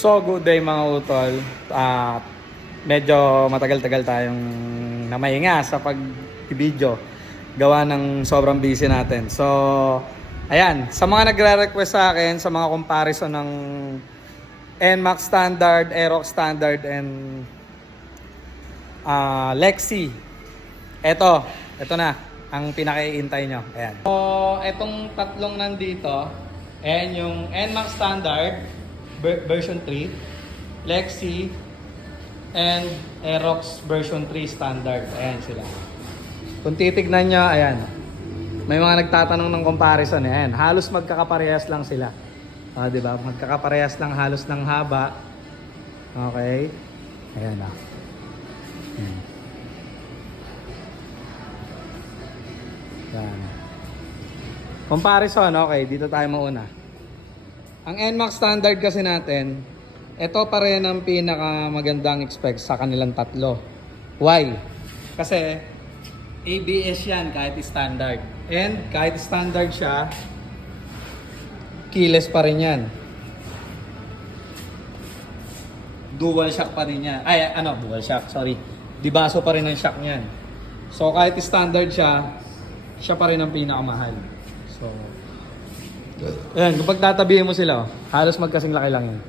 So good day mga utol. Medyo matagal-tagal tayong namahinga sa pag-video. Gawa ng sobrang busy natin. So, ayan. Sa mga nagre-request sa akin, sa mga comparison ng NMAX Standard, Aerox Standard, and Lexi. Ito na. Ang pinaka-iintay nyo. Ayan. So, itong tatlong nandito, ayan yung NMAX Standard, version 3, Lexi, and Aerox version 3 standard. Ayan sila. Kung titignan nyo, ayan. May mga nagtatanong ng comparison. Ayan. Halos magkakaparehas lang sila. Diba? Magkakaparehas lang halos ng haba. Okay. Ayan na. Ayan. Comparison. Okay. Dito tayo mauna. Ang NMAX standard kasi natin, ito pa rin ang pinakamagandang spec sa kanilang tatlo. Why? Kasi ABS yan kahit standard. And kahit standard siya, keyless pa rin yan. Dual shock pa rin yan. Dual shock, sorry. Dibaso pa rin ang shock niyan. So kahit standard siya pa rin ang pinakamahal. So, ayan, kapag tatabihin mo sila, halos magkasing laki lang yan.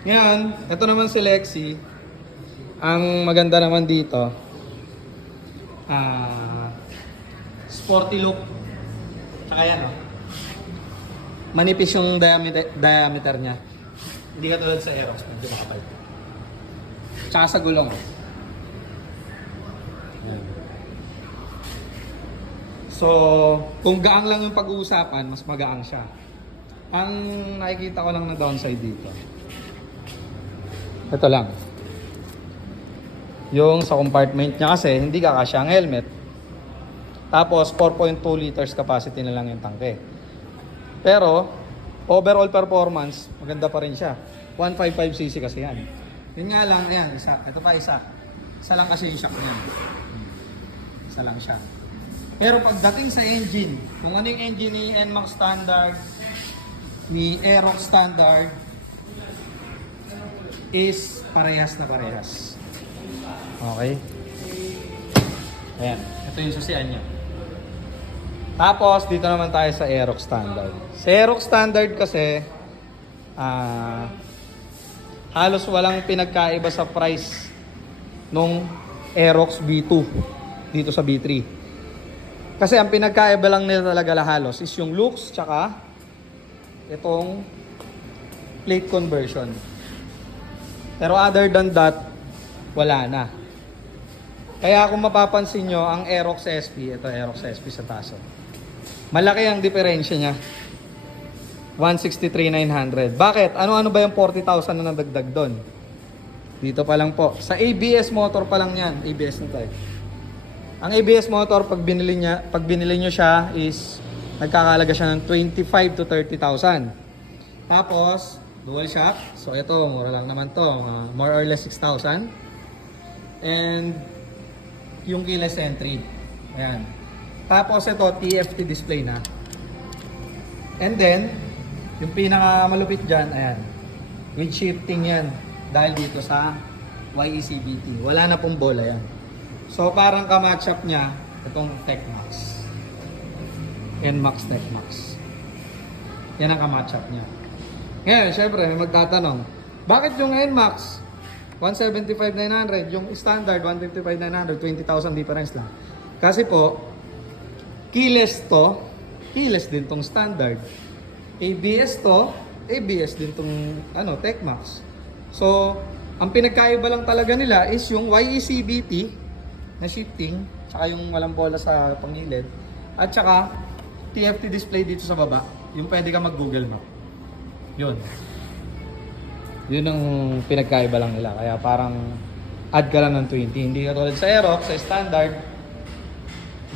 Ngayon, ito naman si Lexi. Ang maganda naman dito, sporty look. Saka yan, manipis yung diameter niya. Hindi katulad sa Aerox, medyo makapal. Tsaka sa gulong. Ayan. So, kung gaang lang yung pag-uusapan, mas magaang siya. Ang nakikita ko lang na downside dito, ito lang. Yung sa compartment niya kasi, hindi kakasya ang helmet. Tapos, 4.2 liters capacity na lang yung tangke. Pero, overall performance, maganda pa rin siya. 155cc kasi yan. Yun nga lang, yan, isa. Ito pa isa. Isa lang kasi yung shock niyan. Isa lang siya. Pero pagdating sa engine, kung ano yung engine ni NMAX Standard, ni Aerox Standard, is parehas na parehas. Okay? Ayan. Ito yung susian niya. Tapos, dito naman tayo sa Aerox Standard. Sa Aerox Standard kasi, halos walang pinagkaiba sa price nung Aerox B2 dito sa B3. Kasi ang pinagkaiba lang nila talaga halos is yung looks tsaka itong plate conversion. Pero other than that, wala na. Kaya kung mapapansin nyo, ang Aerox SP, ito Aerox SP sa taso, malaki ang diferensya niya. 163,900. Bakit? Ano-ano ba yung 40,000 na nadagdag doon? Dito pa lang po. Sa ABS motor pa lang yan. ABS na tayo. Ang ABS motor, pag binili nyo siya is nagkakalaga siya ng 25 to 30,000. Tapos, dual shock. So, ito, mura lang naman to. More or less 6,000. And, yung keyless entry. Ayan. Tapos, ito, TFT display na. And then, yung pinakamalupit dyan, ayan. With shifting yan. Dahil dito sa YECBT. Wala na pong bola yan. So, parang ka-match up niya, itong TechMax. NMAX TechMax. Yan ang ka-match up niya. Ngayon, syempre, may magtatanong, bakit yung NMAX 175,900, yung standard 155,900, 20,000 difference lang? Kasi po, keyless to, keyless din tong standard. ABS to, ABS din tong TechMax. So, ang pinagkaiba lang talaga nila is yung YECBT na shifting, tsaka yung walang bola sa pangilid, at tsaka TFT display dito sa baba, yung pwede ka mag-Google Map. Yun. Yun ang pinagkaiba lang nila. Kaya parang add ka lang ng 20. Hindi katulad sa Aerox, sa standard,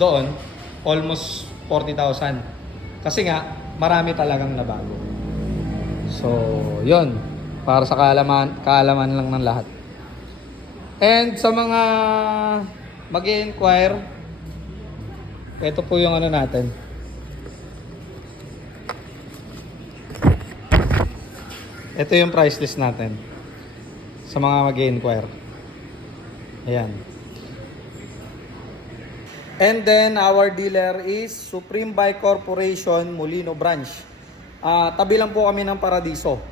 doon, almost 40,000. Kasi nga, marami talagang nabago. So, yun. Para sa kaalaman lang ng lahat. And sa mga mag-i-inquire, ito po yung natin. Ito yung price list natin sa mga mag-inquire. Ayan. And then our dealer is Supreme Bike Corporation, Molino Branch. Tabi lang po kami ng Paradiso.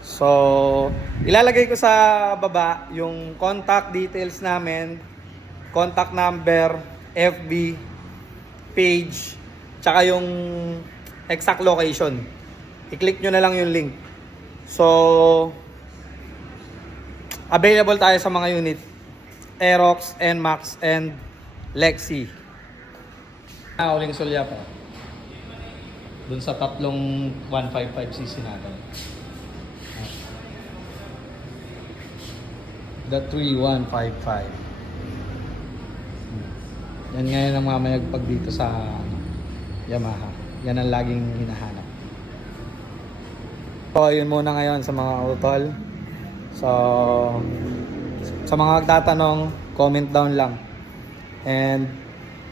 So, ilalagay ko sa baba yung contact details namin, contact number, FB, page, tsaka yung exact location. I-click nyo na lang yung link. So, available tayo sa mga unit. Aerox, NMAX, and Lexi. Uling Solya pa. Dun sa tatlong 155cc natin. The 3155. Yan ngayon ang mamayagpag dito sa Yamaha. Yan ang laging hinahanap. So, yun muna ngayon sa mga utol. So, sa mga magtatanong, comment down lang. And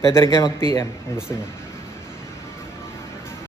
pwede rin kayo mag-PM kung gusto nyo.